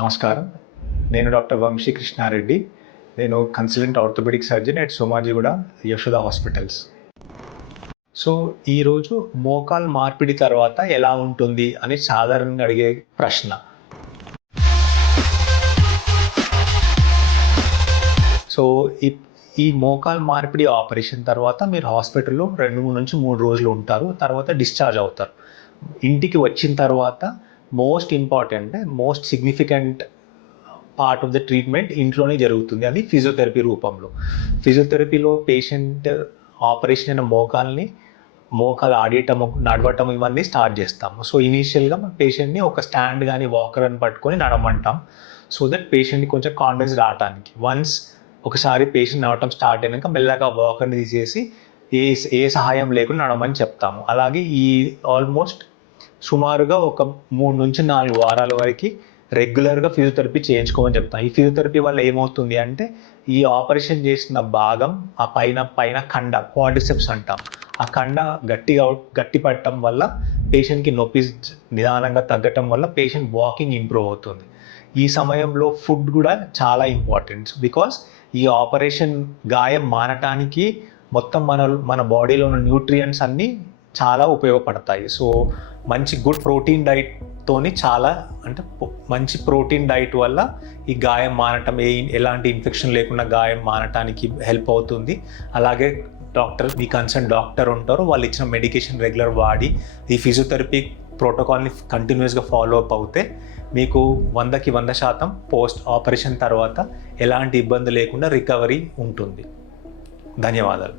నమస్కారం. నేను డాక్టర్ వంశీ కృష్ణారెడ్డి. నేను consultant orthopaedic surgeon at Somajiguda Yashoda hospitals. So ఈరోజు మోకాలు మార్పిడి తర్వాత ఎలా ఉంటుంది అని సాధారణంగా అడిగే ప్రశ్న. సో ఈ మోకాలు మార్పిడి ఆపరేషన్ తర్వాత మీరు హాస్పిటల్లో 2 నుంచి 3 రోజులు ఉంటారు. తర్వాత డిశ్చార్జ్ అవుతారు. ఇంటికి వచ్చిన తర్వాత most important, most significant part of the treatment ఇంట్లోనే జరుగుతుంది. అది ఫిజియోథెరపీ రూపంలో. ఫిజియోథెరపీలో పేషెంట్ ఆపరేషన్ అయిన మోకాలు ఆడటం, నడవటం ఇవన్నీ స్టార్ట్ చేస్తాము. సో ఇనీషియల్గా మన పేషెంట్ని ఒక స్టాండ్ కానీ వాకర్ అని పట్టుకొని నడమంటాం. సో దట్ పేషెంట్ని కొంచెం కాన్ఫిడెన్స్ రావడానికి. వన్స్ ఒకసారి పేషెంట్ నడవటం స్టార్ట్ అయినాక మెల్లగా వాకర్ని తీసేసి ఏ సహాయం లేకుండా నడమని చెప్తాము. అలాగే ఈ ఆల్మోస్ట్ సుమారుగా ఒక 3 నుంచి 4 వారాల వరకు రెగ్యులర్గా ఫిజియోథెరపీ చేయించుకోమని చెప్తాం. ఈ ఫిజియోథెరపీ వల్ల ఏమవుతుంది అంటే ఈ ఆపరేషన్ చేసిన భాగం ఆ పైన కండ, క్వాడ్రిసెప్స్ అంటాం, ఆ కండ గట్టి పట్టడం వల్ల పేషెంట్కి నొప్పి నిదానంగా తగ్గటం వల్ల పేషెంట్ వాకింగ్ ఇంప్రూవ్ అవుతుంది. ఈ సమయంలో ఫుడ్ కూడా చాలా ఇంపార్టెంట్. బికాస్ ఈ ఆపరేషన్ గాయం మానటానికి మొత్తం మన బాడీలో ఉన్న న్యూట్రియంట్స్ అన్నీ చాలా ఉపయోగపడతాయి. సో మంచి గుడ్ ప్రోటీన్ డైట్తోని మంచి ప్రోటీన్ డైట్ వల్ల ఈ గాయం మానటం, ఎలాంటి ఇన్ఫెక్షన్ లేకుండా గాయం మానటానికి హెల్ప్ అవుతుంది. అలాగే మీ కన్సర్న్ డాక్టర్ ఉంటారు, వాళ్ళు ఇచ్చిన మెడికేషన్ రెగ్యులర్ వాడి ఈ ఫిజియోథెరపీ ప్రోటోకాల్ని కంటిన్యూస్గా ఫాలో అప్ అవుతే మీకు 100కి 100% పోస్ట్ ఆపరేషన్ తర్వాత ఎలాంటి ఇబ్బంది లేకుండా రికవరీ ఉంటుంది. ధన్యవాదాలు.